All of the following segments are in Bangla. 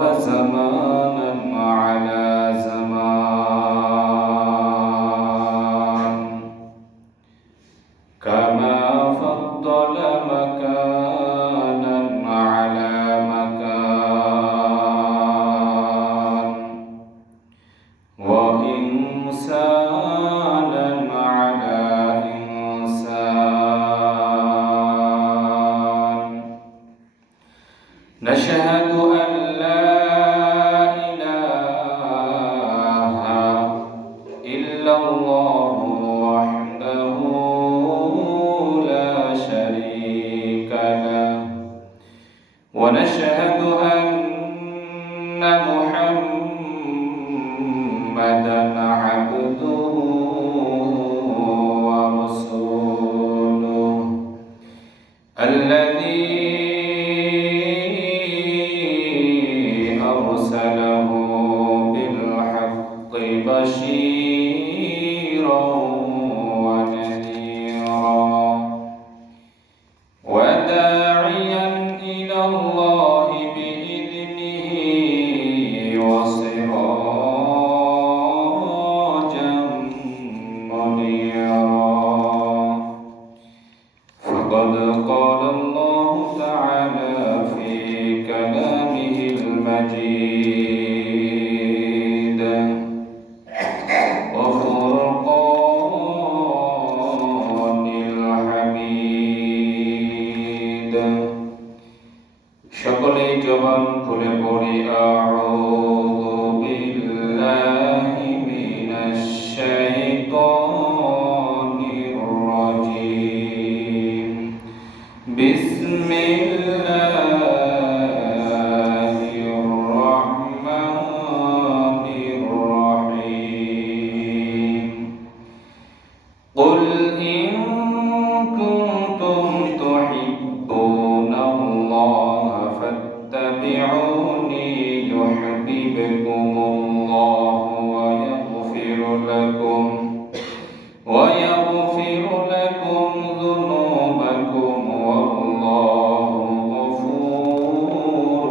زمانا على زمان كما فضل مكانا على مكان وإنسانا على إنسان نشهد أن لا إله إلا الله وحده لا شريك له ونشهد أن محمدا عبده ورسوله الذي أرسله بالحق بشيرا ونذيرا وداعيا إلى الله بإذنه وسراجا منيرا فقد قال الله تعالى في كلامه المجيد وفرقان الحميد সকলেই জবান খুলে পড়ি আউযু বিল্লাহি মিনাশ শাইতানির রাজীম বিসমিল্লাহির রহমানির রহিম قل إن كنتم تحبون الله فاتبعوني يحببكم الله ويغفر لكم ذنوبكم والله غفور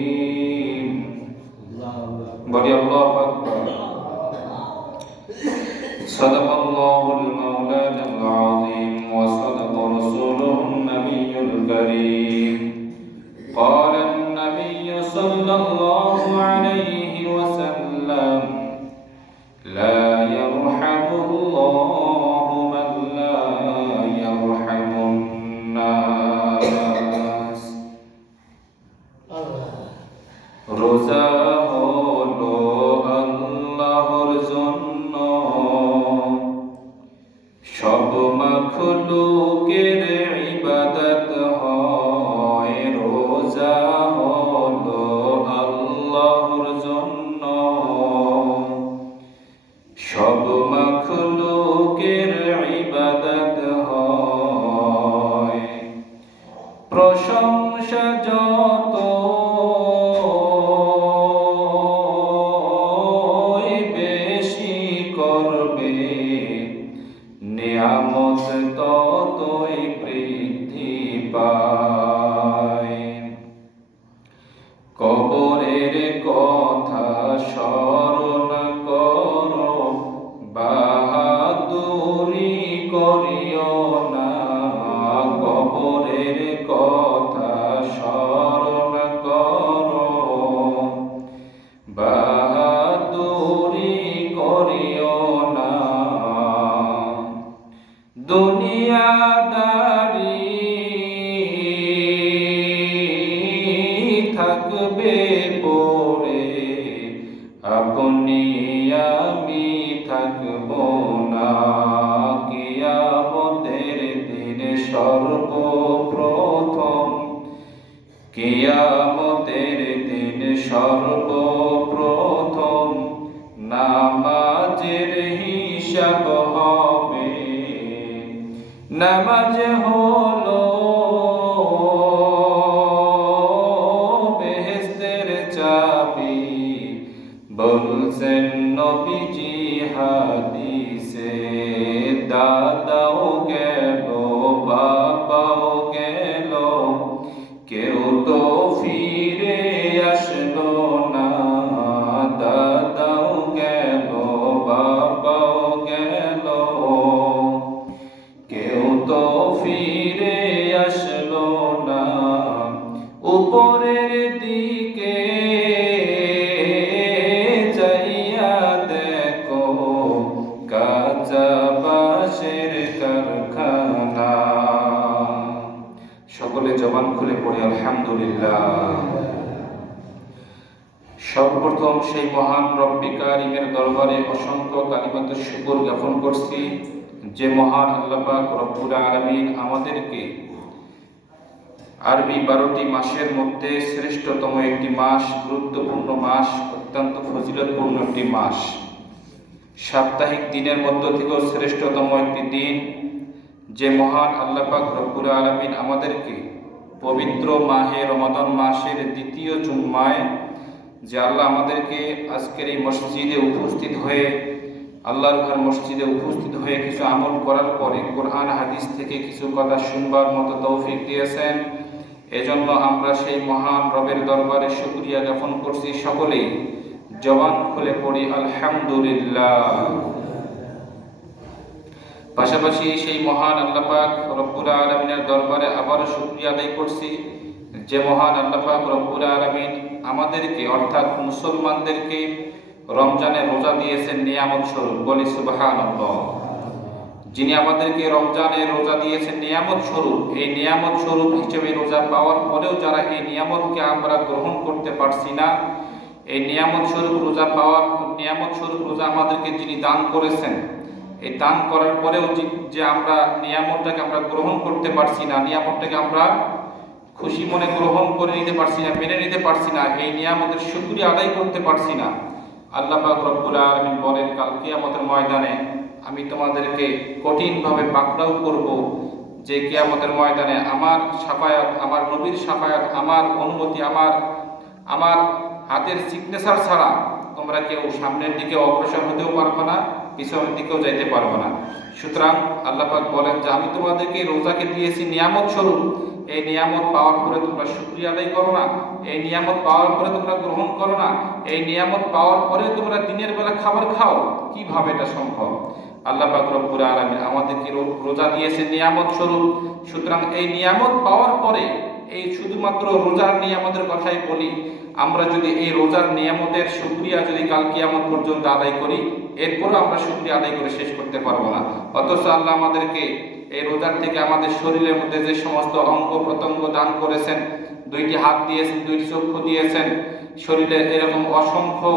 رحيم بڑی اللہ اکبر صدق الله المولانا العظيم وصدق رسوله النبي الكريم قال النبي صلى الله عليه وسلم لا يرحم الله من لا يرحم الناس রোজা হলো আল্লাহর জন্য সব মাখলুকের ইবাদত হয় রোজা হলো আল্লাহর জন্য সব মাখলুকের ইবাদত হয় প্রশংসা যত বেশি করবে নিয়ামত ততই বৃদ্ধি পায় কবরের কথা স্মরণ করো বাহাদুরি করিও না কবরের কথা স্মরণ করো বাহাদুরি করিও না দুনিয়াদারি থাকবে পড়ে আপনি আমি থাকব না কিয়ামতের দিনে সর্বপ্রথম কিয়ামতের দিন সর্বপ্রথম নামাজের হিসাব হবে নামাজ হলো বেহেশতের চাবি বলছেন নবীজি হাদিসে দাদাও গেল বাবাও গেল কেউ তো ফিরে আসলো না, দাদাও গেল বাবাও গেল, কেউ তো ফিরে আসলো না। উপরের দিকে যাইয়া দেখো, কাঁচা বাঁশের কারখানা। সকলে জবান খুলে পড়ে আলহামদুলিল্লাহ। সর্বপ্রথম সেই মহান রব্বে কারিমের দরবারে অসংখ্য কালিমাতুশ শুকর জ্ঞাপন করছি, যে মহান আল্লাহ পাক রব্বুল আলামিন আমাদেরকে আরবি 12টি মাসের মধ্যে শ্রেষ্ঠতম একটি মাস, গুরুত্বপূর্ণ মাস, অত্যন্ত ফজিলতপূর্ণ একটি মাস, সাপ্তাহিক দিনের মধ্য থেকেও শ্রেষ্ঠতম একটি দিন, যে মহান আল্লাহ পাক রব্বুল আলামিন আমাদেরকে পবিত্র মাহে রমাদান মাসের দ্বিতীয় জুম্মায় যে আল্লাহ আমাদেরকে আজকের এই মসজিদে উপস্থিত হয়ে, আল্লাহর ঘর মসজিদে উপস্থিত হয়ে কিছু আমল করার পরে কোরআন হাদিস থেকে কিছু কথা শুনবার মতো তৌফিক দিয়েছেন। এজন্য আমরা সেই মহান রবের দরবারে শুকরিয়া জ্ঞাপন করছি। সকলেই জবান খুলে পড়ি আলহামদুলিল্লাহ। পাশাপাশি সেই মহান আল্লাহ পাক রব্বুল আলামিনের দরবারে আবারও শুকরিয়া আদায় করছি, যে মহান আল্লাহ পাক রব্বুল আলামিন আমাদেরকে অর্থাৎ মুসলমানদেরকে রমজানের রোজা দিয়েছেন নিয়ামত স্বরূপ। বলি সুবহানাল্লাহ। যিনি আমাদেরকে রমজানের রোজা দিয়েছেন নিয়ামত স্বরূপ, এই নিয়ামত স্বরূপ হিসেবে রোজা পাওয়ার পরেও যারা এই নিয়ামতকে আমরা গ্রহণ করতে পারছি না, এই নিয়ামত স্বরূপ রোজা পাওয়ার, নিয়ামত স্বরূপ রোজা আমাদেরকে যিনি দান করেছেন, এই দান করার পরেও যে আমরা নিয়ামতটাকে আমরা গ্রহণ করতে পারছি না, নিয়ামতটাকে আমরা খুশি মনে গ্রহণ করে নিতে পারছি না, মেনে নিতে পারছি না, এই নিয়ামতের শুকরিয়া আদায় করতে পারছি না। আল্লাহ পাক রব্বুল আলামিন বলেন, কাল কিয়ামতের ময়দানে আমি তোমাদেরকে কঠিনভাবে পাকড়াও করব, যে কিয়ামতের ময়দানে আমার শাফায়াত, আমার নবীর শাফায়াত, আমার অনুমতি, আমার হাতের সিগনেচার ছাড়া তোমরা কেউ সামনের দিকে অগ্রসর হতেও পারবে না, পিছনের দিকেও যাইতে পারবে না। সুতরাং আল্লাহ পাক বলেন যে আমি তোমাদেরকে রোজাকে দিয়েছি নিয়ামত স্বরূপ, এই নিয়ামত পাওয়ার পরে তোমরা শুকরিয়া আদায় করো না, এই নিয়ামত পাওয়ার পরে তোমরা গ্রহণ করো না, এই নিয়ামত পাওয়ার পরে তোমরা দিনের বেলা খাবার খাও, কিভাবে এটা সম্ভব? আল্লাহ পাক রব্বুল আলামিন আমাদেরকে রোজা দিয়েছে নিয়ামত স্বরূপ। সুতরাং এই নিয়ামত পাওয়ার পরে, এই শুধুমাত্র রোজার নিয়ামতের কথাই বলি, আমরা যদি এই রোজার নিয়ামতের শুকরিয়া যদি কাল কিয়ামত পর্যন্ত আদায় করি, এরপরও আমরা শুকরিয়া আদায় করে শেষ করতে পারবো না। অথচ আল্লাহ আমাদেরকে এই রোজার থেকে আমাদের শরীরের মধ্যে যে সমস্ত অঙ্গ প্রত্যঙ্গ দান করেছেন, 2টি হাত দিয়েছেন, 2টি চক্ষু দিয়েছেন, শরীরের এরকম অসংখ্য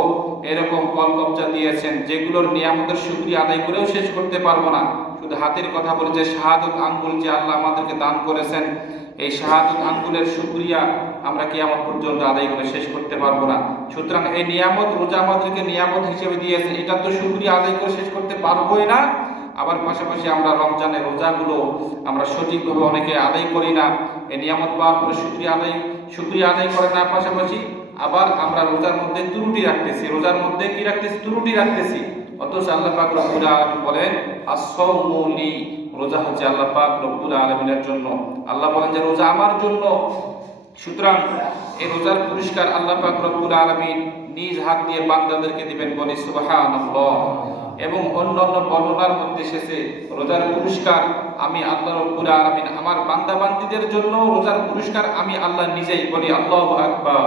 এরকম কলকবজা দিয়েছেন, যেগুলোর নিয়ামতের শুকরিয়া আদায় করেও শেষ করতে পারবো না। শুধু হাতের কথা বলে যে শাহাদত আঙ্গুল যে আল্লাহ আমাদেরকে দান করেছেন, এই শাহাদত আঙ্গুলের শুকরিয়া আমরা কিয়ামত পর্যন্ত আদায় করে শেষ করতে পারবো না। সুতরাং এই নিয়ামত, রোজা আমাদেরকে নিয়ামত হিসেবে দিয়েছে, এটা তো শুকরিয়া আদায় করে শেষ করতে পারবোই না। আবার পাশাপাশি আমরা রমজানের রোজাগুলো আমরা সঠিকভাবে অনেকে আদায় করি না, এই নিয়ামত পাওয়ার পরে শুকরিয়া আদায় করে না। পাশাপাশি আবার আমরা রোজার মধ্যে ত্রুটি রাখতেছি, রোজার মধ্যে কি রাখতেছি? ত্রুটি রাখতেছি। অথচ আল্লাহ পাক রব্বুল আলামিন বলেন আস-সাওমু লি, রোজা হচ্ছে আল্লাহ পাক রব্বুল আলামিনের জন্য। আল্লাহ বলেন যে রোজা আমার জন্য। সুতরাং এই রোজার পুরস্কার আল্লাহ পাক রব্বুল আলামিন নিজ হাত দিয়ে বান্দাদেরকে দিবেন। বলি সুবহানাল্লাহ। এবং অন্যান্য বর্ণনার মধ্যে এসেছে রোজার পুরস্কার আমি আল্লাহ রব্বুল আলামিন আমার বান্দা বান্দীদের জন্য, রোজার পুরস্কার আমি আল্লাহ নিজেই। বলি আল্লাহু আকবার।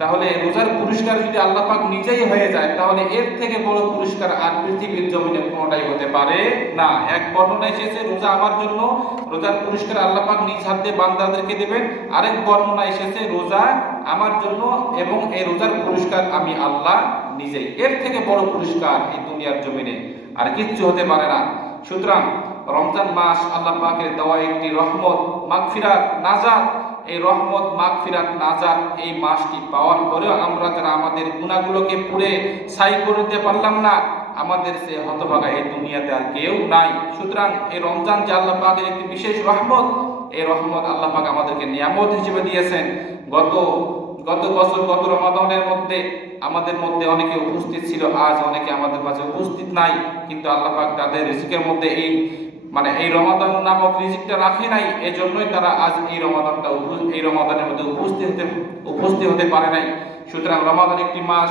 তাহলে রোজার পুরস্কার যদি আল্লাহ পাক নিজেই হয়ে যায়, তাহলে এর থেকে বড় পুরস্কার আর পৃথিবীর জমিনে কোনোটাই হতে পারে না। এক বর্ণনায় এসেছে রোজা আমার জন্য, রোজার পুরস্কার আল্লাহ পাক নিজ হাত দিয়ে বান্দাদেরকে দেবেন। আরেক বর্ণনায় এসেছে রোজা আমার জন্য এবং এই রোজার পুরস্কার আমি আল্লাহ নিজেই। এর থেকে বড় পুরস্কার এই দুনিয়ার জমিনে আর কিচ্ছু হতে পারে না। সুতরাং রমজান মাস আল্লাহ পাকের দেওয়া একটি রহমত, মাগফিরাত, নাজাত। এই রহমত, মাগফিরাত, নাজাত এই মাসটি পাওয়ার পরেও আমরা যারা আমাদের গুনাহগুলোকে পুড়ে ছাই করে দিতে পারলাম না, আমাদের সে হতভাগা এই দুনিয়াতে আর কেউ নাই। সুতরাং এই রমজান যে আল্লাহ পাকের একটি বিশেষ রহমত, এই রহমত আল্লাহ পাক আমাদেরকে নিয়ামত হিসেবে দিয়েছেন। গত বছর গত রমাদানের মধ্যে আমাদের মধ্যে অনেকে উপস্থিত ছিল, আজ অনেকে আমাদের মাঝে উপস্থিত নাই, কিন্তু আল্লাহ পাক তাদের রিজিকের মধ্যে এই মানে এই রমাদান নামক রিজিকটা রাখে নাই, এজন্যই তারা আজ এই রমাদানের মধ্যে উপস্থিত হতে পারে নাই। সুতরাং রমাদান একটি মাস,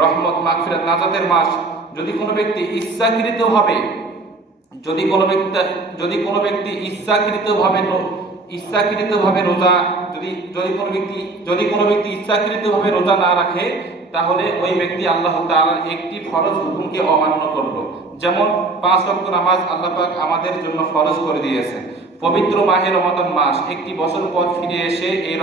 রহমত, মাগফিরাত, নাজাতের মাস। যদি কোনো ব্যক্তি ইচ্ছাকৃতভাবে রোজা ইচ্ছাকৃতভাবে রোজা না রাখে, তাহলে ওই ব্যক্তি আল্লাহ তাআলার একটি ফরজ হুকুমকে অমান্য করলো। যেমন 5 ওয়াক্ত নামাজ আল্লাহ পাক আমাদের জন্য ফরজ করে দিয়েছেন। পবিত্র মাহে রমাদান মাস, একটি বছর পর ফিরে এসে এই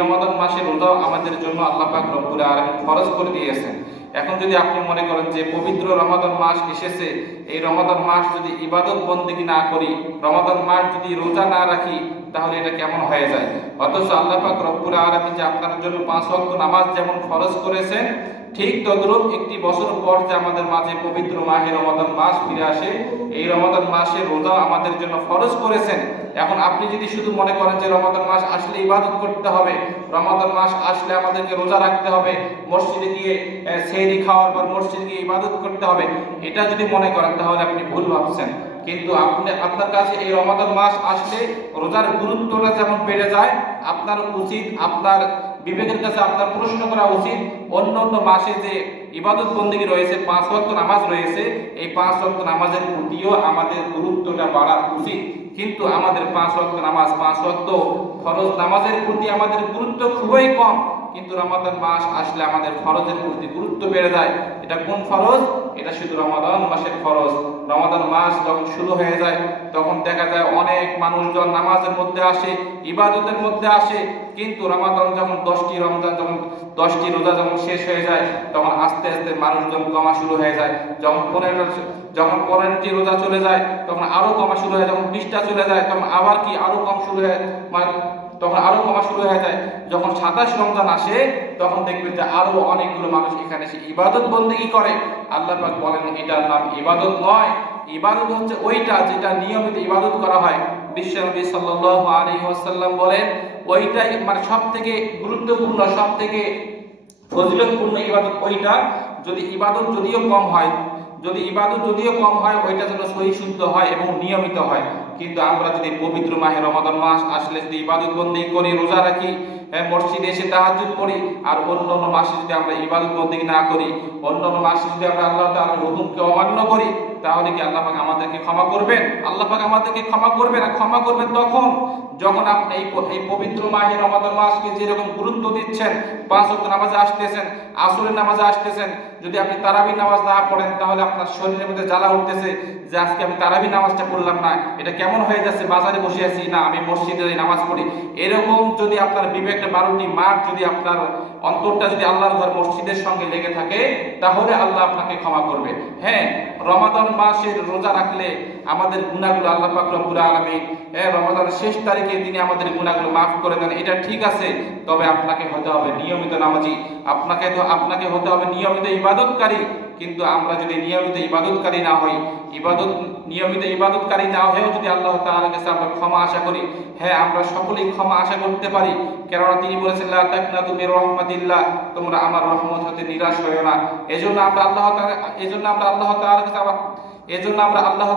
রমাদান মাসে রোজাও আমাদের জন্য আল্লাহ পাক রব্বুল আলামিন ফরজ করে দিয়েছেন। এখন যদি আপনি মনে করেন যে পবিত্র রমাদান মাস এসেছে, এই রমাদান মাস যদি ইবাদত বন্দেগী না করি, রমাদান মাস যদি রোজা না রাখি, তাহলে এটা কেমন হয়ে যায়? অথচ আল্লাহ পাক রব্বুল আলামিন যে আপনার জন্য 5 ওয়াক্ত নামাজ যেমন ফরজ করেছেন, ঠিক তদ্রূপ একটি বছর পর যে আমাদের মাঝে পবিত্র মাহে রমাদান মাস ফিরে আসে, এই রমাদান মাসে রোজা আমাদের জন্য ফরজ করেছেন। এখন আপনি যদি শুধু মনে করেন যে রমাদান মাস আসলে ইবাদত করতে হবে, রমাদান মাস আসলে আমাদেরকে রোজা রাখতে হবে, মসজিদে গিয়ে সেহরি খাওয়ার পর মসজিদে গিয়ে ইবাদত করতে হবে, এটা যদি মনে করেন তাহলে আপনি ভুল ভাবছেন। কিন্তু আপনার কাছে এই রমাদান মাস আসলে রোজার গুরুত্বটা যেমন বেড়ে যায়, আপনার উচিত, আপনার বিবেকের কাছে আপনার প্রশ্ন করা উচিত, অন্য মাসে যে ইবাদত বন্দেগী রয়েছে, 5 ওয়াক্ত নামাজ রয়েছে, এই 5 ওয়াক্ত নামাজের প্রতিও আমাদের গুরুত্বটা বাড়া উচিত। কিন্তু আমাদের 5 ওয়াক্ত নামাজ, 5 ওয়াক্ত ফরজ নামাজের প্রতি আমাদের গুরুত্ব খুবই কম। কিন্তু রমাদান মাস আসলে আমাদের ফরজের প্রতি গুরুত্ব বেড়ে যায়। এটা কোন ফরজ? এটা শুধু রমাদান মাসের ফরজ। রমাদান মাস যখন শুরু হয়ে যায়, তখন দেখা যায় অনেক মানুষজন নামাজের মধ্যে আসে, ইবাদতের মধ্যে আসে, কিন্তু রমাদান যখন 10টি রোজা যখন শেষ হয়ে যায়, তখন আস্তে আস্তে মানুষজন কমা শুরু হয়ে যায়। যখন 15টি রোজা চলে যায়, তখন আরো কমা শুরু হয়। যখন 20টা চলে যায়, তখন আবার কি আরো কম শুরু হয়, তখন আরো কমা শুরু হয়ে যায়। যখন 27 রমজান আসে, তখন দেখবেন যে আরো অনেকগুলো মানুষ এখানে এসে ইবাদত বন্দেগী করে। আল্লাহ পাক বলেন এটার নাম ইবাদত নয়। ইবাদত হচ্ছে ওইটা যেটা নিয়মিত ইবাদত করা হয়। বিশ্বনবী সাল্লাল্লাহু আলাইহি ওয়াসাল্লাম বলেন ওইটাই মানে সবথেকে গুরুত্বপূর্ণ, সবথেকে ফজিলতপূর্ণ ইবাদত ওইটা, যদি ইবাদত যদিও কম হয়, ওইটা যেন সহি শুদ্ধ হয় এবং নিয়মিত হয়। কিন্তু আমরা যদি পবিত্র মাহে রমাদান মাস আসলে যদি ইবাদত বন্দেগী করি, রোজা রাখি, মসজিদে এসে তাহাজ্জুদ পড়ি, আর অন্যান্য মাসে যদি আমরা ইবাদত বন্দেগী না করি, অন্যান্য মাসে যদি আমরা আল্লাহ তাআলার হুকুমকে অমান্য করি, তাহলে কি আল্লাহ পাক আমাদেরকে ক্ষমা করবেন? আল্লাহ পাক আমাদেরকে ক্ষমা করবেন না। ক্ষমা করবেন তখন যখন আপনি এই পবিত্র মাহে রমাদান মাসকে যেরকম গুরুত্ব দিচ্ছেন, 5 ওয়াক্ত নামাজে আসতেছেন, আসরের নামাজে আসতেছেন, যদি আপনি তারাবি নামাজ না পড়েন, তাহলে আপনার শরীরের মধ্যে জ্বালা উঠতেছে যে আজকে আমি তারাবি নামাজটা পড়লাম না, এটা কেমন হয়ে যাচ্ছে, বাজারে বসে আছি, না আমি মসজিদে নামাজ পড়ি। এরকম যদি আপনার বিবেকটা 12টি মাস যদি আপনার অন্তরটা যদি আল্লাহর ঘর মসজিদের সঙ্গে লেগে থাকে, তাহলে আল্লাহ আপনাকে ক্ষমা করবে। হ্যাঁ, রমাদান মাসের রোজা রাখলে আমাদের গুনাহগুলো আল্লাহ পাক রব্বুল আলামিন রমাদানের শেষ তারিখে তিনি আমাদের গুনাহগুলো মাফ করে দেন, এটা ঠিক আছে। তবে আপনাকে হতে হবে নিয়মিত নামাজি, আপনাকে হতে হবে নিয়মিত ইবাদতকারী। কিন্তু আমরা যদি নিয়মিত ইবাদতকারী না হই, নিয়মিত ইবাদতকারী না হয়েও যদি আল্লাহ তাআলার কাছে আমরা ক্ষমা আশা করি, হ্যাঁ আমরা সকলেই ক্ষমা আশা করতে পারি। কেননা তিনি বলেছেন লা তাকনাতু মির রাহমাতিল্লাহ, তোমরা আমার রহমত হতে নিরাশ হয়ো না। এজন্য আমরা আল্লাহ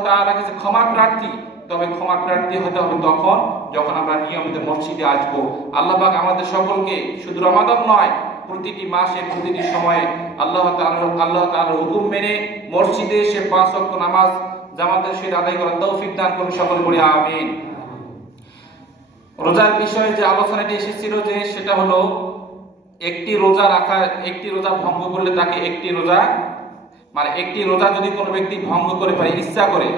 তাআলার কাছে ক্ষমা প্রার্থী। তবে ক্ষমা প্রার্থী হতে হবে তখন যখন আমরা নিয়মিত মসজিদে আসবো। আল্লাহ পাক আমাদের সকলকে শুধু রমাদান নয়, প্রতিটি মাসে প্রতিটি সময়ে আল্লাহ তাআলার হুকুম মেনে মসজিদে এসে 5 ওয়াক্ত নামাজ জামাতের সহিত আদায় করার তৌফিক দান করুন সকলে, বলি আমিন। রোজার বিষয়ে যে আলোচনাটি এসেছিল, যে সেটা হলো একটি রোজা ভঙ্গ করলে তাকে একটি রোজা যদি কোনো ব্যক্তি ভঙ্গ করে ফেলে ইচ্ছা করে,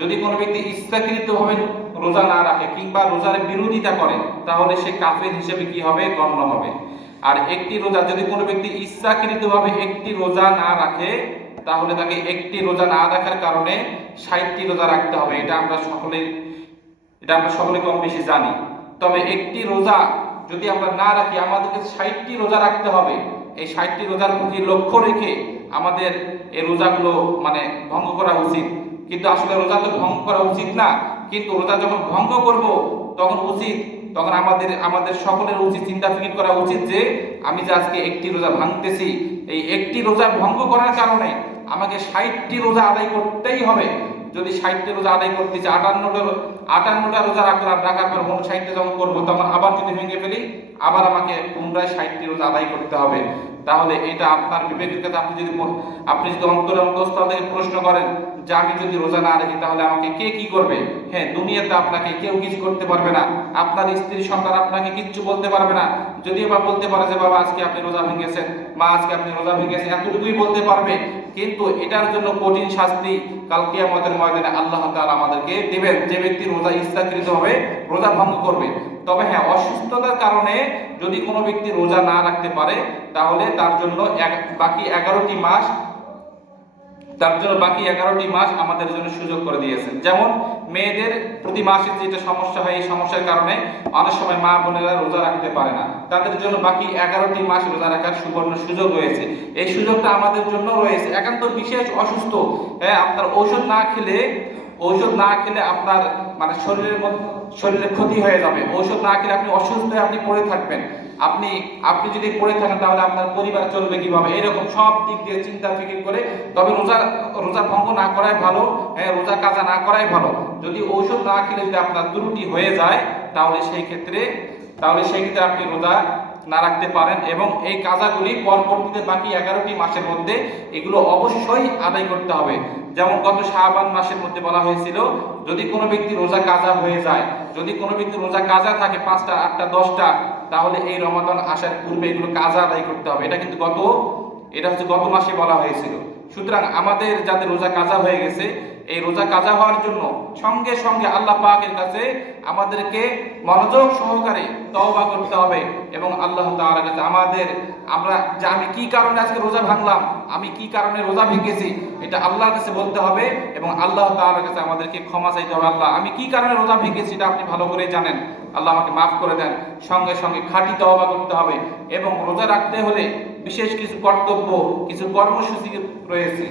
যদি কোনো ব্যক্তি ইচ্ছাকৃতভাবে রোজা না রাখে কিংবা রোজার বিরোধিতা করে, তাহলে সে কাফের হিসেবে কি হবে? গণ্য হবে। আর একটি রোজা যদি কোনো ব্যক্তি ইচ্ছাকৃতভাবে একটি রোজা না রাখে, তাহলে তাকে একটি রোজা না রাখার কারণে 60টি রোজা রাখতে হবে। এটা আমরা সকলে কম বেশি জানি। তবে একটি রোজা যদি আমরা না রাখি, আমাদেরকে 60টি রোজা রাখতে হবে। এই 60টি রোজার প্রতি লক্ষ্য রেখে আমাদের এই রোজাগুলো ভঙ্গ করা উচিত। কিন্তু আসলে রোজা তো ভঙ্গ করা উচিত না, কিন্তু রোজা যখন ভঙ্গ করব তখন আমাদের সকলের উচিত চিন্তা ফিকির করা উচিত যে আমি যে আজকে একটি রোজা ভাঙতেছি, এই একটি রোজা ভঙ্গ করার কারণে আমাকে 60টি রোজা আদায় করতেই হবে। যদি 60টা রোজা আদায় করতে চাই, 58টা রোজা রাখার পর 59টা যখন করবো তখন আবার যদি ভেঙে ফেলি, আবার আমাকে পুনরায় 60টি রোজা আদায় করতে হবে। তাহলে এটা আপনার বিবেকের কাছে আপনি যদি অন্তরের অন্তঃস্থল থেকে প্রশ্ন করেন যে আমি যদি রোজা না রাখি তাহলে আমাকে কে কি করবে? হ্যাঁ, দুনিয়াতে আপনাকে কেউ কিছু করতে পারবে না, আপনার স্ত্রী সন্তান আপনাকে কিচ্ছু বলতে পারবে না। যদিও বা বলতে পারে যে বাবা আজকে আপনি রোজা ভেঙেছেন, মা আজকে আপনি রোজা ভেঙেছেন, এতটুকুই বলতে পারবে। কিন্তু এটার জন্য কঠিন শাস্তি কাল কিয়ামতের ময়দানে আল্লাহ তাআলা আমাদেরকে দেবেন, যে ব্যক্তি রোজা ইচ্ছাকৃতভাবে রোজা ভঙ্গ করবে। তবে হ্যাঁ, অসুস্থতার কারণে যদি কোনো ব্যক্তি রোজা না রাখতে পারে তাহলে তার জন্য বাকি 11টি মাস আমাদের জন্য সুযোগ করে দিয়েছেন। যেমন মেয়েদের প্রতি মাসে যেটা সমস্যা হয়, এই সমস্যার কারণে অনেক সময় মা বোনেরা রোজা রাখতে পারে না, তাদের জন্য বাকি 11টি মাস রোজা রাখার সুবর্ণ সুযোগ রয়েছে। এই সুযোগটা আমাদের জন্য রয়েছে। একান্ত বিশেষ অসুস্থ, হ্যাঁ, আপনার ঔষধ না খেলে আপনার মানে শরীরের ক্ষতি হয়ে যাবে। ঔষধ না খেলে আপনি অসুস্থ হয়ে আপনি পড়ে থাকবেন। আপনি যদি পড়ে থাকেন তাহলে আপনার পরিবার চলবে কিভাবে? এরকম সব দিক দিয়ে চিন্তা ফিকির করে তবে রোজা ভঙ্গ না করাই ভালো, রোজা কাজা না করাই ভালো। যদি ঔষধ না খেলে যদি আপনার ত্রুটি হয়ে যায় তাহলে সেই ক্ষেত্রে আপনি রোজা না রাখতে পারেন, এবং এই কাজাগুলি পরবর্তীতে বাকি 11টি মাসের মধ্যে এগুলো অবশ্যই আদায় করতে হবে। যেমন গত শাবান মাসের মধ্যে বলা হয়েছিল, যদি কোনো ব্যক্তি রোজা কাজা হয়ে যায়, যদি কোনো ব্যক্তি রোজা কাজা থাকে 5টা, 8টা, 10টা, তাহলে এই রমাদান আসার পূর্বে এগুলো কাজা আদায় করতে হবে। এটা হচ্ছে গত মাসে বলা হয়েছিল। সুতরাং আমাদের যাদের রোজা কাজা হয়ে গেছে, এই রোজা কাজা হওয়ার জন্য সঙ্গে সঙ্গে আল্লাহ পাকের কাছে আমাদেরকে মনোযোগ সহকারে তওবা করতে হবে, এবং আল্লাহ তাআলার কাছে আমি কি কারণে আজকে রোজা ভাঙলাম, আমি কি কারণে রোজা ভেঙেছি, এটা আল্লাহর কাছে বলতে হবে, এবং আল্লাহ তাআলার কাছে আমাদেরকে ক্ষমা চাইতে হবে। আল্লাহ, আমি কি কারণে রোজা ভেঙেছি এটা আপনি ভালো করে জানেন, আল্লাহ আমাকে মাফ করে দেন। সঙ্গে সঙ্গে খাঁটি তওবা করতে হবে, এবং রোজা রাখতে হলে বিশেষ কিছু কর্তব্য, কিছু কর্মসূচি রয়েছে।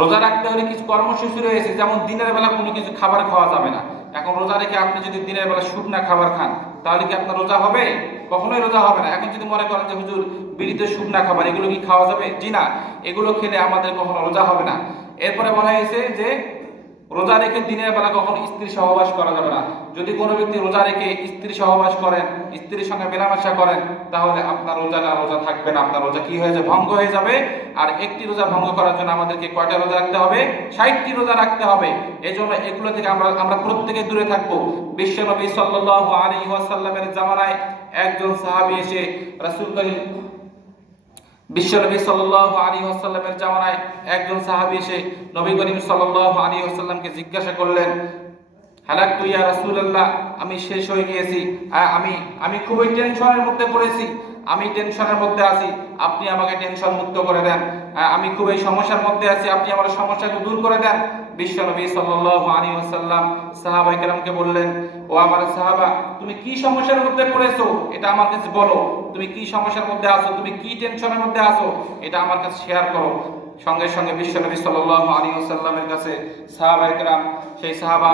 রোজা রাখতে হলে কিছু কর্মসূচি রয়েছে, যেমন দিনের বেলা কোনো কিছু খাবার খাওয়া যাবে না। এখন রোজা রেখে আপনি যদি দিনের বেলা শুকনা খাবার খান তাহলে কি আপনার রোজা হবে? কখনোই রোজা হবে না। এখন যদি মনে করেন যে হুজুর বিড়িতে শুকনা খাবার, এগুলো কি খাওয়া যাবে? জি না, এগুলো খেলে আমাদের কখনো রোজা হবে না। এরপরে বলা হয়েছে যে রোজা রেখে দিনের বেলা কখনো স্ত্রী সহবাস করা যাবে না। যদি কোনো ব্যক্তি রোজা রেখে স্ত্রী সহবাস করেন, স্ত্রীর সঙ্গে মেলামেশা করেন, তাহলে আপনার রোজা থাকবে না, আপনার রোজা কি হয়ে যাবে? ভঙ্গ হয়ে যাবে। আর একটি রোজা ভঙ্গ করার জন্য আমাদেরকে কয়টা রোজা রাখতে হবে? 60টি রোজা রাখতে হবে। এই জন্য এগুলো থেকে আমরা প্রত্যেকে দূরে থাকবো। বিশ্বনবী সাল্লাল্লাহু আলাইহি ওয়াসাল্লামের জামানায় একজন সাহাবী এসে বিশ্বনবী সাল্লাল্লাহু আলাইহি ওয়াসাল্লামের জামানায় একজন সাহাবী এসে নবী করিম সাল্লাল্লাহু আলাইহি ওয়াসাল্লামকে জিজ্ঞাসা করলেন, হালাকতু ইয়া রাসূলুল্লাহ, আমি শেষ হয়ে গিয়েছি, আমি খুবই টেনশনের মধ্যে পড়েছি, আমি টেনশনের মধ্যে আছি, আপনি আমাকে টেনশন মুক্ত করে দেন। আমি খুবই সমস্যার মধ্যে আছি, আপনি আমার সমস্যাকে দূর করে দেন। বিশ্বনবী সাল্লাল্লাহু আলাইহি ওয়াসাল্লাম সাহাবায়ে কেরামকে বললেন, ও আমার সাহাবা, তুমি কি সমস্যার মধ্যে পড়েছো এটা আমার কাছে বলো। তুমি কি সমস্যার মধ্যে আছো, তুমি কি টেনশনের মধ্যে আছো, এটা আমার কাছে শেয়ার করো। সঙ্গে সঙ্গে বিশ্বনবী সাল্লাল্লাহু আলাইহি ওয়াসাল্লামের কাছে সাহাবায়ে কেরাম, সেই সাহাবা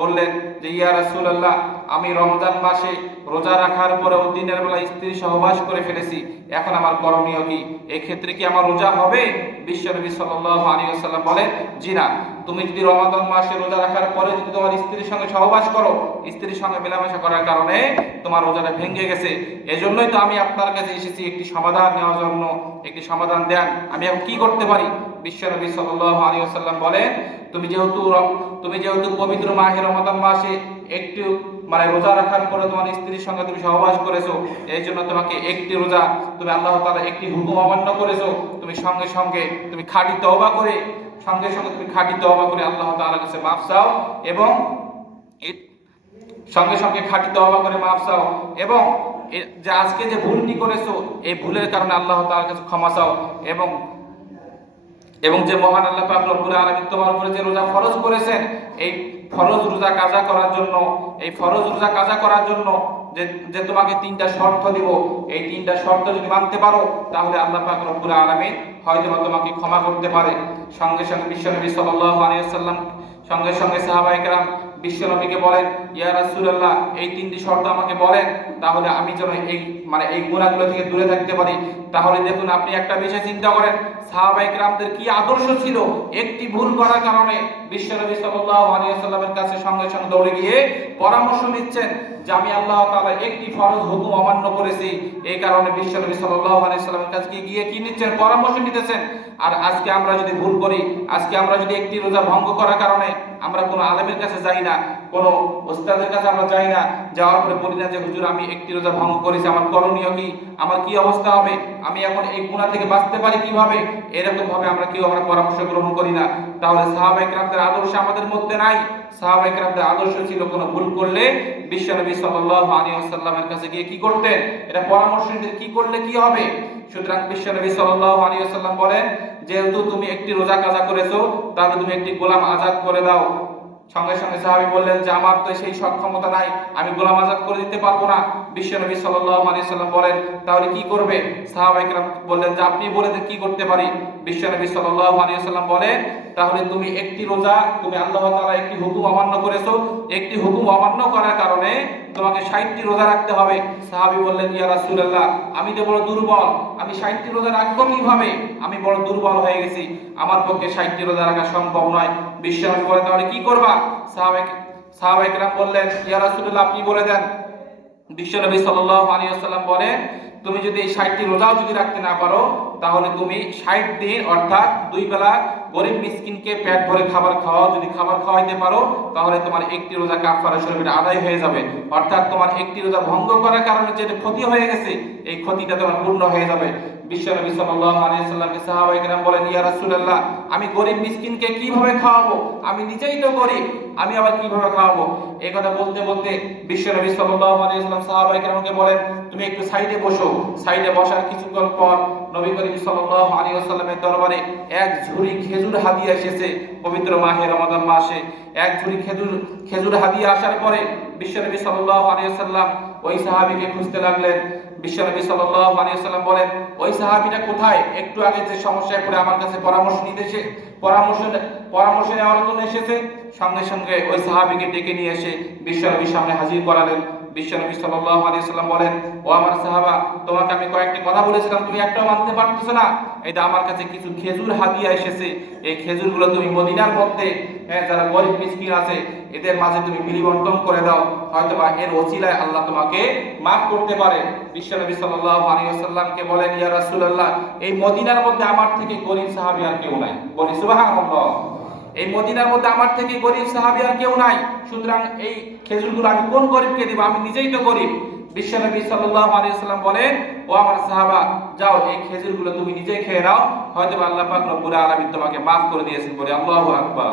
বললেন যে ইয়া রাসূলুল্লাহ, আমি রমজান মাসে রোজা রাখার পরেও দিনের বেলা স্ত্রী সহবাস করে ফেলেছি, এখন আমার করণীয় কি? এই ক্ষেত্রে কি আমার রোজা হবে? বিশ্বনবী সাল্লাল্লাহু আলাইহি ওয়াসাল্লাম বলেন, জি না, তুমি যদি রমাদান মাসে রোজা রাখার পরে যদি তোমার স্ত্রীর সঙ্গে সহবাস করো, স্ত্রীর সঙ্গে মেলামেশা করার কারণে তোমার রোজাটা ভেঙে গেছে, এজন্যই তো আমি আপনার কাছে এসেছি একটি সমাধান নেওয়ার জন্য, একটি সমাধান দেন, আমি এখন কি করতে পারি? বিশ্বনবী সাল্লাল্লাহু আলাইহি ওয়াসাল্লাম বলেন, তুমি যেহেতু পবিত্র মাহে রমাদান মাসে একটু রোজা রাখার পরে তোমার স্ত্রীর সঙ্গে তুমি সহবাস করেছো, এই জন্য তোমাকে একটি রোজা, তুমি আল্লাহ তাআলার একটি হুকুম অমান্য করেছো, তুমি সঙ্গে সঙ্গে তুমি খাঁটি তওবা করে আল্লাহ তাআলার কাছে মাফ চাও, এবং সঙ্গে সঙ্গে খাঁটি তওবা করে মাফ চাও, এবং যে আজকে যে ভুলটি করেছো এই ভুলের কারণে আল্লাহ তাআলার কাছে ক্ষমা চাও, এবং যে মহান আল্লাহ পাক রব্বুল আলামিন তোমার উপরে যে রোজা ফরজ করেছেন, এই ফরজ রোজা কাজা করার জন্য যে তোমাকে 3টা শর্ত দিব, এই 3টা শর্ত যদি মানতে পারো তাহলে আল্লাহ পাক রব্বুল আলামিন হয়তো তোমাকে ক্ষমা করতে পারে। সঙ্গে সঙ্গে বিশ্বনবী সাল্লাল্লাহু আলাইহি ওয়াসাল্লাম সঙ্গে সাহাবায়ে কেরাম বিশ্বনবীকে বলেন, ইয়া রাসূলুল্লাহ, এই 3টি শর্ত আমাকে বলেন, তাহলে আমি যেন এই গুনাহগুলো থেকে দূরে থাকতে পারি। তাহলে দেখুন, আপনি একটা বিষয় চিন্তা করেন, সাহাবায়ে কেরামদের কি আদর্শ ছিল। একটি ভুল করার কারণে বিশ্বনবী সাল্লাল্লাহু আলাইহি ওয়াসাল্লামের কাছে সঙ্গে সঙ্গে দৌড়ে গিয়ে পরামর্শ নিচ্ছেন যে আমি আল্লাহ তাআলার একটি ফরজ হুকুম অমান্য করেছি। এই কারণে বিশ্বনবী সাল্লাল্লাহু আলাইহি ওয়াসাল্লামের কাছে গিয়ে কি নিচ্ছেন, পরামর্শ নিতেছেন। আর আজকে আমরা যদি ভুল করি, আজকে আমরা যদি একটি রোজা ভঙ্গ করার কারণে আমরা কোনো আলেমের কাছে যাই না, কোনো ওস্তাদের কাছে আমরা যাই না, যাওয়ার পরে বলি না যে হুজুর আমি একটি রোজা ভঙ্গ করেছি, আমার করণীয় কি, আমার কি অবস্থা হবে, আমি এখন এই গুনাহ থেকে বাঁচতে পারি কিভাবে, এরকম ভাবে আমরা পরামর্শ গ্রহণ করি না। তাহলে সাহাবায়ে কেরামদের আদর্শ আমাদের মধ্যে নাই। সাহাবায়ে কেরামদের আদর্শ ছিল কোনো ভুল করলে বিশ্বনবী সাল্লাল্লাহু আলাইহি ওয়াসাল্লামের কাছে গিয়ে কি করতেন, এটা পরামর্শ নিতেন কি করলে কি হবে। সুতরাং বিশ্বনবী সাল্লাল্লাহু আলাইহি ওয়াসাল্লাম বলেন, যেহেতু তুমি একটি রোজা কাজা করেছো, তাহলে তুমি একটি গোলাম আজাদ করে দাও। সঙ্গে সঙ্গে সাহাবী বললেন যে আমার তো সেই সক্ষমতা নাই, আমি গোলাম আজাদ করে দিতে পারবো না। বিশ্বনবী সাল্লাল্লাহু আলাইহি ওয়াসাল্লাম বলেন তাহলে কি করবে। সাহাবায়ে কেরাম বললেন যে আপনি বলে দেন কি করতে পারি। বিশ্বনবী সাল্লাল্লাহু আলাইহি ওয়াসাল্লাম বলেন তাহলে তুমি একটি রোজা, তুমি আল্লাহ তাআলা একটি হুকুম অমান্য করেছো, একটি হুকুম অমান্য করার কারণে তোমাকে 60টি রোজা রাখতে হবে। সাহাবী বললেন ইয়া রাসূলুল্লাহ আমি তো বড় দুর্বল, আমি 60টি রোজা রাখবো কিভাবে, আমি বড় দুর্বল হয়ে গেছি, আমার পক্ষে 60টি রোজা রাখা সম্ভব নয়। বিশ্বনবী বলেন তাহলে কি করবা। সাহাবায়ে কেরাম বললেন ইয়া রাসূলুল্লাহ আপনি বলে দেন। বিশ্বনবী সাল্লাল্লাহু আলাইহি ওয়াসাল্লাম বলেন তুমি যদি এই 60টি রোজাও যদি রাখতে না পারো, তাহলে তুমি 60 দিন অর্থাৎ 2 বেলা গরিব মিসকিনকে পেট ভরে খাবার খাওয়াও, যদি খাবার খাওয়াইতে পারো তাহলে তোমার একটি রোজা কাফারা স্বরূপ আদায় হয়ে যাবে। অর্থাৎ তোমার একটি রোজা ভঙ্গ করার কারণে যে ক্ষতি হয়ে গেছে এই ক্ষতিটা তোমার পূর্ণ হয়ে যাবে। বিশ্বনবী সাল্লাল্লাহু আলাইহি ওয়াসাল্লামকে সাহাবায়ে কেরাম বলেন ইয়া রাসূলুল্লাহ আমি গরিব মিসকিনকে কিভাবে খাওয়াবো, আমি নিজেই তো গরিব, আমি আবার কিভাবে খাওয়াবো। এই কথা বলতে বলতে বিশ্বনবী সাল্লাল্লাহু আলাইহি ওয়াসাল্লাম সাহাবায়ে কেরামকে বলেন তুমি একটু সাইডে বসো। সাইডে বসার কিছুক্ষণ পর নবী করিম সাল্লাল্লাহু আলাইহি ওয়াসাল্লামের দরবারে এক ঝুড়ি খেজুর হাদিয়া এসেছে। পবিত্র মাহে রমাদান মাসে এক ঝুড়ি খেজুর হাদিয়া আসার পরে বিশ্বনবী সাল্লাল্লাহু আলাইহি ওয়াসাল্লাম ওই সাহাবীকে খুঁজতে লাগলেন। বিশ্বনবী সাল্লাল্লাহু আলাইহি ওয়াসাল্লাম বলেন ওই সাহাবীটা কোথায়, একটু আগে যে সমস্যায় পড়ে আমার কাছে পরামর্শ নেওয়ার জন্য এসেছে। সঙ্গে সঙ্গে ওই সাহাবীকে ডেকে নিয়ে এসে বিশ্বনবীর সামনে হাজির করালেন। বিশ্বনবী সাল্লাল্লাহু আলাইহি ওয়াসাল্লাম বলেন ও আমার সাহাবা তোমাকে আমি কয়েকটা কথা বলেছিলাম তুমি একটাও মানতে পারতেছো না, এটা আমার কাছে কিছু খেজুর হাদিয়া এসেছে, এই খেজুরগুলো তুমি মদিনার মধ্যে যারা গরিব মিসকিন আছে এদের মাঝে তুমি বিলি-বন্টন করে দাও, হয়তোবা এর ওসিলায় আল্লাহ তোমাকে মাফ করতে পারে। বিশ্বনবী সাল্লাল্লাহু আলাইহি ওয়াসাল্লামকে বলেন ইয়া রাসূলুল্লাহ এই মদিনার মধ্যে আমার থেকে গরিব সাহাবী আর কেউ নাই। বলি সুবহানাল্লাহ। এই মদিনার মধ্যে আমার থেকে গরিব সাহাবী আর কেউ নাই, সুতরাং এই খেজুরগুলো আমি কোন গরিবকে দেব, আমি নিজেই তো গরিব। বিশ্বনবী সাল্লাল্লাহু আলাইহি ওয়াসাল্লাম বলেন ও আমার সাহাবা যাও এই খেজুরগুলো তুমি নিজেই খেয়ে নাও, হয়তো আল্লাহ পাক রব্বুল আলামিন তোমাকে maaf করে দিয়েছেন। বলি আল্লাহু আকবার।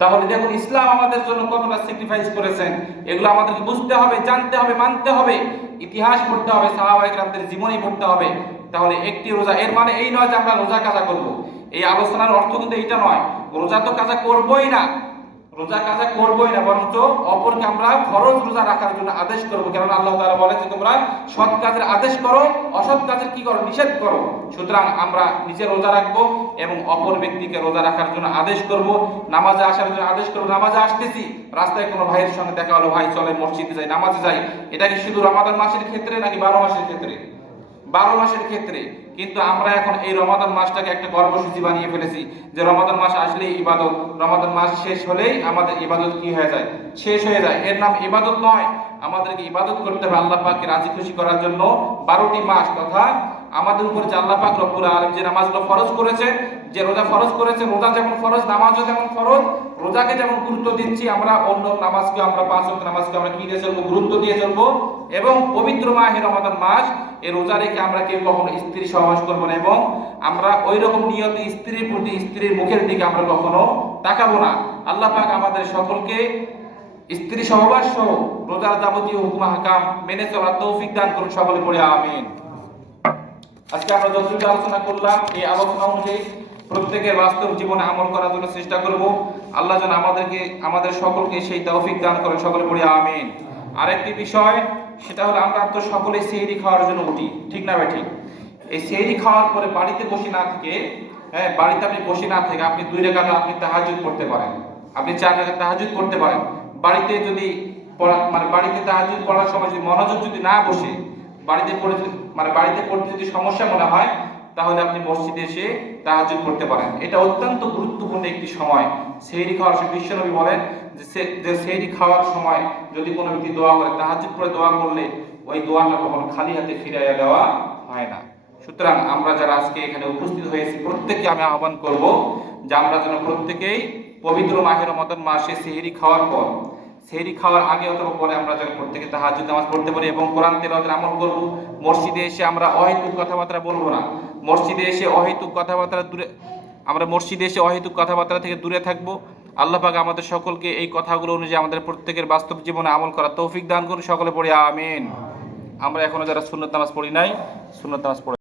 তাহলে দেখুন ইসলাম আমাদের জন্য কতটা স্যাক্রিফাইস করেছেন, এগুলো আমাদেরকে বুঝতে হবে, জানতে হবে, মানতে হবে, ইতিহাস পড়তে হবে, সাহাবায়ে কেরামদের জীবনী পড়তে হবে। তাহলে একটি রোজা এর মানে এই নয় যে আমরা রোজা কাজা করব। এই আলোচনার অর্থ কিন্তু এইটা নয় রোজা তো কাজা করবই না, রোজা কাজা করবই না, বরঞ্চ অপরকে আমরা ফরজ রোজা রাখার জন্য আদেশ করব। কারণ আল্লাহ তাআলা বলেন যে তোমরা সৎ কাজের আদেশ করো, অসৎ কাজের কি করো, নিষেধ করো। সুতরাং আমরা নিজে রোজা রাখবো এবং অপর ব্যক্তিকে রোজা রাখার জন্য আদেশ করব, নামাজে আসার জন্য আদেশ করব। নামাজে আসতেছি, রাস্তায় কোনো ভাইয়ের সঙ্গে দেখা হলো, ভাই চলে মসজিদে যাই, নামাজে যাই, এটা কি শুধু রমাদান মাসের ক্ষেত্রে নাকি 12 মাসের ক্ষেত্রে? 12 মাসের ক্ষেত্রে। কিন্তু আমরা এখন এই রমাদান মাসটাকে একটা কর্মসূচি বানিয়ে ফেলেছি যে রমাদান মাস আসলেই ইবাদত, রমাদান মাস শেষ হলেই আমাদের ইবাদত কি হয়ে যায়, শেষ হয়ে যায়। এর নাম ইবাদত নয়, আমাদেরকে ইবাদত করতে হবে আল্লাহ পাককে রাজি খুশি করার জন্য। 12টি মাস তথা আমাদের উপরে যে আল্লাহ পাক রব্বুল আলামিন যে নামাজগুলো ফরজ করেছে, যে রোজা ফরজ করেছে, রোজা যেমন ফরজ নামাজও যেমন ফরজ, রোজাকে যেমন গুরুত্ব দিচ্ছি আমরা অন্য নামাজকে, আমরা 5 ওয়াক্ত নামাজকে আমরা কি দিয়ে চলবো, গুরুত্ব দিয়ে চলবো। এবং পবিত্র মাহে রমাদান মাস এই রোজা রেখে আমরা কেউ কখনো স্ত্রী সহবাস করবো না এবং আমরা ওই রকম নিয়তে স্ত্রীর প্রতি, স্ত্রীর মুখের দিকে আমরা কখনো তাকাবো না। আল্লাহ পাক আমাদের সকলকে স্ত্রী সহবাস সহ রোজার যাবতীয় হুকুম হাকাম মেনে চলার তৌফিক দান করুন, সকলে পড়ে আমিন। আজকে আমরা যতটুকু আলোচনা করলাম এই আলোচনা অনুযায়ী প্রত্যেকের বাস্তব জীবনে আমল করার জন্য চেষ্টা করব। আল্লাহ যেন আমাদের সকলকে সেই তৌফিক দান করেন, সকলে পড়ে আমিন। আরেকটি বিষয় সেটা হলো আমরা তো সকলে সেহরি খাওয়ার জন্য উঠি, ঠিক না ভাই? ঠিক। এই সেহরি খাওয়ার পরে বাড়িতে বসে না থেকে, বাড়িতে আপনি বসে না থেকে আপনি 2 রাকাত আপনি তাহাজ্জুদ পড়তে পারেন, আপনি 4 রাকাত তাহাজ্জুদ পড়তে পারেন। বাড়িতে যদি বাড়িতে তাহাজ্জুদ পড়ার সময় যদি মনোযোগ যদি না বসে বাড়িতে পড়তে যদি সমস্যা মনে হয়, তাহলে আপনি মসজিদে এসে তাহাজ্জুদ পড়তে পারেন। এটা অত্যন্ত গুরুত্বপূর্ণ একটি সময়। সেহরি খাওয়ার সময় বিশ্বনবী বলেন যে সেহরি খাওয়ার সময় যদি কোনো ব্যক্তি দোয়া করে, তাহাজ্জুদ পড়ে দোয়া করলে ওই দোয়াটা কখনো খালি হাতে ফিরাইয়া দেওয়া হয় না। সুতরাং আমরা যারা আজকে এখানে উপস্থিত হয়েছি প্রত্যেককে আমি আহ্বান করব যে আমরা যেন প্রত্যেকেই পবিত্র মাহে রমাদান মাসে সেহরি খাওয়ার পর, সেহরি খাওয়ার আগে অথবা পরে আমরা যেন প্রত্যেকে তাহাজ্জুদ নামাজ পড়তে পারি এবং কোরআন তেলাওয়াতের আমল করব। মসজিদে এসে আমরা অহেতুক কথাবার্তা বলবো না। মসজিদে এসে অহেতুক কথাবার্তা থেকে দূরে থাকবো। আল্লাহ পাক আমাদের সকলকে এই কথাগুলো অনুযায়ী আমাদের প্রত্যেকের বাস্তব জীবনে আমল করার তৌফিক দান করুন। সকলে পড়ি আমিন। আমরা এখনো যারা সুন্নত নামাজ পড়ি নাই, সুন্নত নামাজ পড়ি।